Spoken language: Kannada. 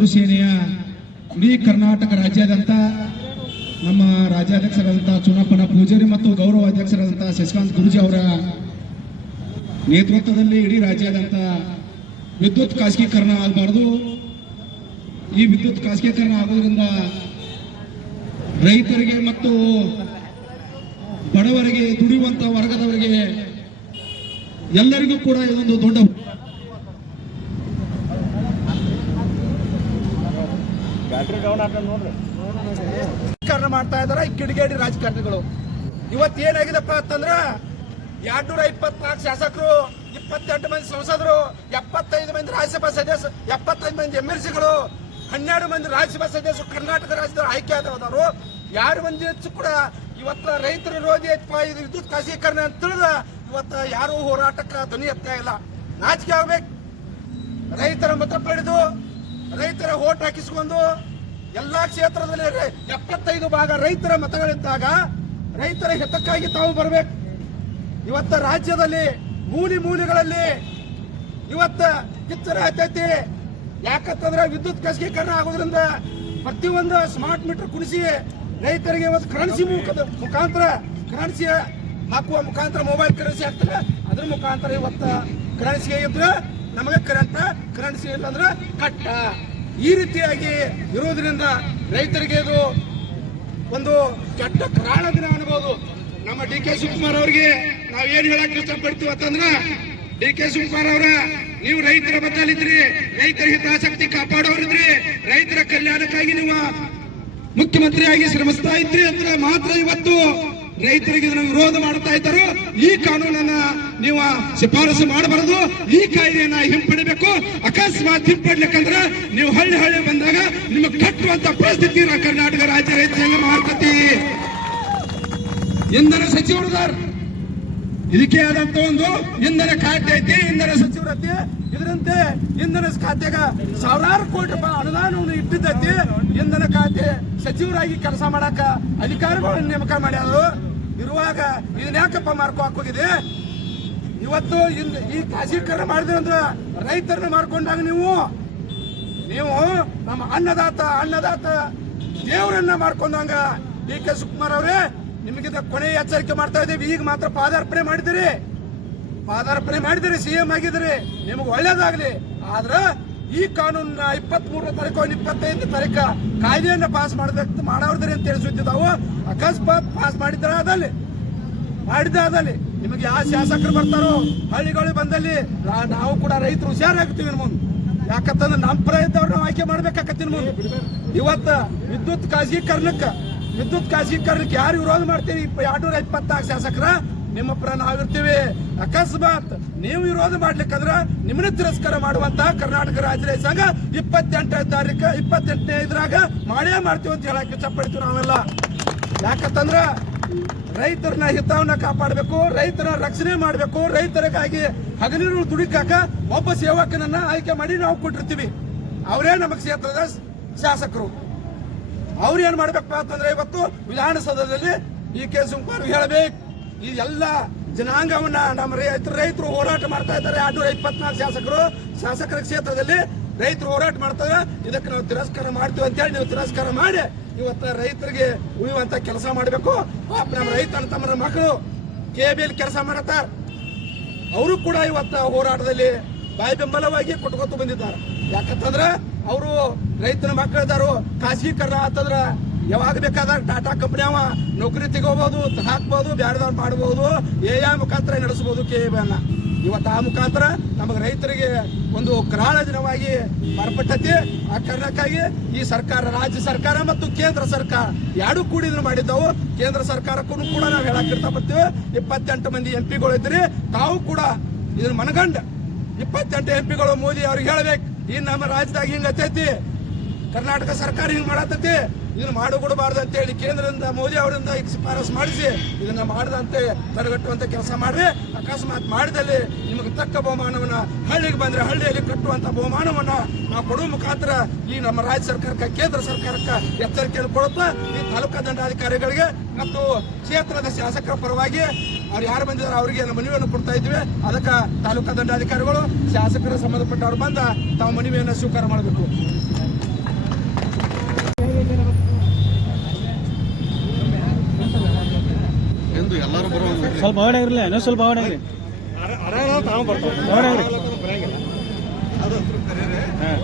ಹಸಿರು ಸೇನೆಯ ಇಡೀ ಕರ್ನಾಟಕ ರಾಜ್ಯಾದ್ಯಂತ ನಮ್ಮ ರಾಜ್ಯಾಧ್ಯಕ್ಷರಾದಂತಹ ಚುನಾಪನ ಪೂಜಾರಿ ಮತ್ತು ಗೌರವ ಅಧ್ಯಕ್ಷರಾದಂತಹ ಶಶಿಕಾಂತ್ ಗುರೂಜಿ ಅವರ ನೇತೃತ್ವದಲ್ಲಿ ಇಡೀ ರಾಜ್ಯಾದ್ಯಂತ ವಿದ್ಯುತ್ ಖಾಸಗೀಕರಣ ಆಗಬಾರದು. ಈ ವಿದ್ಯುತ್ ಖಾಸಗೀಕರಣ ಆಗೋದ್ರಿಂದ ರೈತರಿಗೆ ಮತ್ತು ಬಡವರಿಗೆ, ದುಡಿಯುವಂತಹ ವರ್ಗದವರಿಗೆ ಎಲ್ಲರಿಗೂ ಕೂಡ ಇದೊಂದು ದೊಡ್ಡ ರಾಜಕಾರಣ ಮಾಡ್ತಾ ಇದಾರೆ ಈ ಕಿಡಿಗೇಡಿ ರಾಜಕಾರಣಿಗಳು. ಇವತ್ತೇನಾಗಿದಪ್ಪ ಅಂತಂದ್ರ 224 ಶಾಸಕರು, 28 ಮಂದಿ ಸಂಸದರು, 75 ಮಂದಿ ರಾಜ್ಯಸಭಾ ಸದಸ್ಯರು, 75 ಮಂದಿ MLCಗಳು, 12 ಮಂದಿ ರಾಜ್ಯಸಭಾ ಸದಸ್ಯರು ಕರ್ನಾಟಕ ರಾಜ್ಯದಲ್ಲಿ ಆಯ್ಕೆ ಆದವರು. 2 ಮಂದಿ ಹೆಚ್ಚು ಕೂಡ ಇವತ್ತ ರೈತರ ವಿರೋಧಿ ಇದು ವಿದ್ಯುತ್ ಖಾಸಗೀಕರಣ ಅಂತ ತಿಳಿದ ಇವತ್ತ ಯಾರು ಹೋರಾಟಕ್ಕೆ ಧ್ವನಿ ಎತ್ತಾ ಇಲ್ಲ. ನಾಚಿಕೆ ಆಗ್ಬೇಕು. ರೈತರ ಮತ ಪಡೆದು ರೈತರ ಓಟ್ ಹಾಕಿಸಿಕೊಂಡು ಎಲ್ಲಾ ಕ್ಷೇತ್ರದಲ್ಲಿ 75 ಭಾಗ ರೈತರ ಮತಗಳಿದ್ದಾಗ ರೈತರ ಹಿತಕ್ಕಾಗಿ ತಾವು ಬರಬೇಕು. ಇವತ್ತ ರಾಜ್ಯದಲ್ಲಿ ಮೂಲೆಗಳಲ್ಲಿ ಇವತ್ತ ಕಿಚ್ಚರ ಹತ್ತೈತಿ. ಯಾಕಂತಂದ್ರೆ ವಿದ್ಯುತ್ ಖಾಸಗೀಕರಣ ಆಗೋದ್ರಿಂದ ಪ್ರತಿಯೊಂದು ಸ್ಮಾರ್ಟ್ ಮೀಟರ್ ಕುಣಿಸಿ ರೈತರಿಗೆ ಇವತ್ತು ಕರೆನ್ಸಿ ಮುಖಾಂತರ ಕರೆನ್ಸಿ ಹಾಕುವ ಮುಖಾಂತರ ಮೊಬೈಲ್ ಕರೆನ್ಸಿ ಹಾಕ್ತಾರೆ. ಅದ್ರ ಮುಖಾಂತರ ಇವತ್ತ ಕರೆನ್ಸಿ ಇದ್ರೆ ನಮಗೆ ಕರೆನ್ಸಿ ಇಲ್ಲಂದ್ರೆ ಕಟ್ಟ. ಈ ರೀತಿಯಾಗಿ ಇರೋದ್ರಿಂದ ರೈತರಿಗೆ ಇದು ಒಂದು ಕೆಟ್ಟ ಕಾರಣ ದಿನ ಅನ್ಬೋದು. ನಮ್ಮ ಡಿ ಕೆ ಶಿವಕುಮಾರ್ ಅವರಿಗೆ ನಾವೇನು ಹೇಳಕ್ ಇಷ್ಟಪಡ್ತೀವಿ ಅಂತಂದ್ರ, ಡಿ ಕೆ ಶಿವಕುಮಾರ್ ಅವರ ನೀವು ರೈತರ ಬದಲಿದ್ರಿ, ರೈತರ ಹಿತಾಸಕ್ತಿ ಕಾಪಾಡೋರಿದ್ರಿ, ರೈತರ ಕಲ್ಯಾಣಕ್ಕಾಗಿ ನೀವು ಮುಖ್ಯಮಂತ್ರಿಯಾಗಿ ಶ್ರಮಿಸ್ತಾ ಇದ್ರಿ ಅಂದ್ರೆ ಮಾತ್ರ ಇವತ್ತು ರೈತರಿಗೆ ಇದನ್ನು ವಿರೋಧ ಮಾಡ್ತಾ ಇದ್ದಾರೆ. ಈ ಕಾನೂನನ್ನ ನೀವು ಶಿಫಾರಸು ಮಾಡಬಾರದು. ಈ ಕಾಯ್ದೆಯನ್ನ ಹಿಂಪಡಿಬೇಕು. ಅಕಸ್ಮಾತ್ ಹಿಂಪಡ್ಲಿಕ್ಕಂದ್ರೆ ನೀವು ಹಳ್ಳಿ ಬಂದಾಗ ನಿಮಗೆ ಕಟ್ಟುವಂತ ಪರಿಸ್ಥಿತಿ ಕರ್ನಾಟಕ ರಾಜ್ಯ ರೈತ ಸಂಘ ಮಾಡ್ತತಿ. ಇಂಧನ ಸಚಿವರದಾರ ಇದಕ್ಕೆ ಆದಂತ ಒಂದು ಇಂಧನ ಖಾತೆ ಐತಿ, ಇಂಧನ ಸಚಿವರೈತಿ. ಇದರಂತೆ ಇಂಧನ ಖಾತೆಗ ಸಾವಿರಾರು ಕೋಟಿ ರೂಪಾಯಿ ಅನುದಾನವನ್ನು ಇಟ್ಟಿದ್ದೈತಿ. ಇಂಧನ ಖಾತೆ ಸಚಿವರಾಗಿ ಕೆಲಸ ಮಾಡಾಕ ಅಧಿಕಾರಿಗಳನ್ನು ನೇಮಕ ಮಾಡ್ಯಾರು. ಇರುವಾಗ ಇದನ್ನ ಯಾಕಪ್ಪ ಮಾರ್ಕೊ ಹಾಕೋಗಿದೆ? ಇವತ್ತು ಈ ಖಾಸಗೀಕರಣ ಮಾಡಿದ್ರಂದ್ರ ರೈತರನ್ನ ಮಾರ್ಕೊಂಡಾಗ ನೀವು ನಮ್ಮ ಅನ್ನದಾತ ದೇವರನ್ನ ಮಾರ್ಕೊಂಡಂಗ. ಡಿ ಕೆ ಶಿವಕುಮಾರ್ ಅವರೇ, ನಿಮಗಿದ ಕೊನೆಯ ಎಚ್ಚರಿಕೆ ಮಾಡ್ತಾ ಇದ್ದೀವಿ. ಈಗ ಮಾತ್ರ ಪಾದಾರ್ಪಣೆ ಮಾಡಿದಿರಿ, ಸಿಎಂ ಆಗಿದ್ರಿ, ನಿಮಗೆ ಒಳ್ಳೇದಾಗ್ಲಿ. ಆದ್ರ ಈ ಕಾನೂನ 23ನೇ ತಾರೀಕು 25ನೇ ತಾರೀಕು ಕಾಯ್ದೆಯನ್ನ ಪಾಸ್ ಮಾಡೋದ್ರಿ ಅಂತ ಹೇಳಿ ಸುದ್ದಿದ್ದಾವು. ಅಕಸ್ಮಾತ್ ಪಾಸ್ ಮಾಡಿದ್ದಾದಲ್ಲಿ ನಿಮಗೆ ಯಾವ ಶಾಸಕರು ಬರ್ತಾರೋ ಹಳ್ಳಿಗಳು ಬಂದಲ್ಲಿ ನಾವು ಕೂಡ ರೈತರು ಹುಷಾರಾಗ್ತೀವಿ ಮುಂದೆ. ಯಾಕಂತಂದ್ರೆ ನಮ್ಮ ಪರ ಇದ್ದವ್ರು ನಾವು ಆಯ್ಕೆ ಮಾಡ್ಬೇಕಾಕತ್ತೀನಿ ಮುಂದೆ. ಇವತ್ತ ವಿದ್ಯುತ್ ಖಾಸಗೀಕರಣಕ್ಕೆ ಯಾರು ವಿರೋಧ ಮಾಡ್ತೀವಿ? 224 ಶಾಸಕರ ನಿಮ್ಮ ಪರ ನಾವಿರ್ತೀವಿ. ಅಕಸ್ಮಾತ್ ನೀವು ವಿರೋಧ ಮಾಡ್ಲಿಕ್ಕಂದ್ರ ನಿಮ್ಮನ್ನ ತಿರಸ್ಕಾರ ಮಾಡುವಂತ ಕರ್ನಾಟಕ ರಾಜ್ಯ ರೈತ ಸಂಘ 28ನೇ ಇದ್ರಾಗ ಮಾಡೇ ಮಾಡ್ತೀವಿ ಅಂತ ಹೇಳಕ್ ಇಷ್ಟಪಡ್ತೀವಿ ನಾವೆಲ್ಲ. ಯಾಕಂತಂದ್ರ ರೈತರನ್ನ ಹಿತವನ್ನ ಕಾಪಾಡಬೇಕು, ರೈತರ ರಕ್ಷಣೆ ಮಾಡಬೇಕು. ರೈತರಿಗಾಗಿ ಹಗಲಿರುಳು ದುಡಿಕಾಕ ಒಬ್ಬ ಸೇವಕನನ್ನ ಆಯ್ಕೆ ಮಾಡಿ ನಾವು ಕೊಟ್ಟಿರ್ತೀವಿ. ಅವರೇ ನಮ್ಮ ಕ್ಷೇತ್ರದ ಶಾಸಕರು. ಅವ್ರು ಏನ್ ಮಾಡ್ಬೇಕಪ್ಪ ಅಂತಂದ್ರೆ ಇವತ್ತು ವಿಧಾನಸೌಧದಲ್ಲಿ ಡಿ ಕೆ ಶಿವಕುಮಾರ್ ಹೇಳಬೇಕು. ಈ ಎಲ್ಲ ಜನಾಂಗವನ್ನ ನಮ್ಮ ರೈತರು ಹೋರಾಟ ಮಾಡ್ತಾ ಇದ್ದಾರೆ. 224 ಶಾಸಕರ ಕ್ಷೇತ್ರದಲ್ಲಿ ರೈತರು ಹೋರಾಟ ಮಾಡ್ತಾರೆ. ಇದಕ್ಕೆ ನಾವು ತಿರಸ್ಕಾರ ಮಾಡ್ತೀವಿ ಅಂತ ಹೇಳಿ ನೀವು ತಿರಸ್ಕಾರ ಮಾಡಿ ಇವತ್ತ ರೈತರಿಗೆ ಉಳಿಯುವಂತ ಕೆಲಸ ಮಾಡಬೇಕು. ಪಾಪ ನಮ್ಮ ರೈತ ತಮ್ಮ ಮಕ್ಕಳು KBL ಕೆಲಸ ಮಾಡತ್ತಾರ. ಅವರು ಕೂಡ ಇವತ್ತ ಹೋರಾಟದಲ್ಲಿ ಬಾಯಿ ಬೆಂಬಲವಾಗಿ ಕೊಟ್ಕೊತ ಬಂದಿದ್ದಾರೆ. ಯಾಕಂತಂದ್ರ ಅವರು ರೈತನ ಮಕ್ಕಳಿದಾರು. ಖಾಸಗೀಕರಣ ಆತಂದ್ರ ಯಾವಾಗ ಬೇಕಾದಾಗ ಟಾಟಾ ಕಂಪನಿ ಅವ ನೌಕರಿ ತಗೋಬಹುದು, ಹಾಕ್ಬಹುದು, ಬ್ಯಾರದವ್ರು ಮಾಡಬಹುದು, ಮುಖಾಂತರ ನಡೆಸಬಹುದು KBL. ಇವತ್ತು ಆ ಮುಖಾಂತರ ನಮಗೆ ರೈತರಿಗೆ ಒಂದು ಕರಾಳ ದಿನವಾಗಿ ಮಾರ್ಪಟ್ಟತಿ. ಆ ಕಾರಣಕ್ಕಾಗಿ ಈ ಸರ್ಕಾರ, ರಾಜ್ಯ ಸರ್ಕಾರ ಮತ್ತು ಕೇಂದ್ರ ಸರ್ಕಾರ ಎರಡೂ ಕೂಡಿ ಇದನ್ನು ಮಾಡಿದ್ದವು. ಕೇಂದ್ರ ಸರ್ಕಾರಕ್ಕೂ ಕೂಡ ನಾವು ಹೇಳಕ್ ಇಷ್ಟಪಡ್ತೀವಿ. 28 ಮಂದಿ MP ಗಳು ಇದ್ರಿ, ತಾವು ಕೂಡ ಇದನ್ನ ಮನಗಂಡ 28 MP ಗಳು ಮೋದಿ ಅವ್ರಿಗೆ ಹೇಳ್ಬೇಕು, ಈ ನಮ್ಮ ರಾಜ್ಯದಾಗ ಹಿಂಗ ಹತ್ತೈತಿ, ಕರ್ನಾಟಕ ಸರ್ಕಾರ ಹಿಂಗ್ ಮಾಡತ್ತೈತಿ, ಇದನ್ನ ಮಾಡಿಕೊಡಬಾರ್ದು ಅಂತ ಹೇಳಿ ಕೇಂದ್ರದಿಂದ ಮೋದಿ ಅವರಿಂದ ಶಿಫಾರಸು ಮಾಡಿಸಿ ಇದನ್ನ ಮಾಡದಂತೆ ತಡೆಗಟ್ಟುವಂತ ಕೆಲಸ ಮಾಡ್ರಿ. ಅಕಸ್ಮಾತ್ ಮಾಡಿದಲ್ಲಿ ನಿಮಗೆ ತಕ್ಕ ಬಹುಮಾನವನ್ನ ಹಳ್ಳಿಗೆ ಬಂದ್ರೆ ಹಳ್ಳಿಯಲ್ಲಿ ಕಟ್ಟುವಂತ ಬಹುಮಾನವನ್ನ ನಾವು ಕೊಡುವ ಮುಖಾಂತರ ಈ ನಮ್ಮ ರಾಜ್ಯ ಸರ್ಕಾರಕ್ಕೆ, ಕೇಂದ್ರ ಸರ್ಕಾರಕ್ಕೆ ಎಚ್ಚರಿಕೆಯನ್ನು ಕೊಡುತ್ತಾ ಈ ತಾಲೂಕಾ ದಂಡಾಧಿಕಾರಿಗಳಿಗೆ ಮತ್ತು ಕ್ಷೇತ್ರದ ಶಾಸಕರ ಪರವಾಗಿ ಅವ್ರು ಯಾರು ಬಂದಿದ್ದಾರೆ ಅವರಿಗೆ ಮನವಿಯನ್ನು ಕೊಡ್ತಾ ಇದ್ವಿ. ಅದಕ್ಕೆ ತಾಲೂಕಾ ದಂಡಾಧಿಕಾರಿಗಳು ಶಾಸಕರ ಸಂಬಂಧಪಟ್ಟವ್ರು ಬಂದ ತಾವು ಮನವಿಯನ್ನು ಸ್ವೀಕಾರ ಮಾಡಬೇಕು. ಸ್ವಲ್ಪ ಹೊರಡಾಗ್ರಲ್ಲ ಇನ್ನೂ ಸ್ವಲ್ಪ ಹೊರಡಾಗ್ರಿ ಹೊರಡಾಗ್ರಿ ಅದು ಕರೀರಿ. ಹಾಂ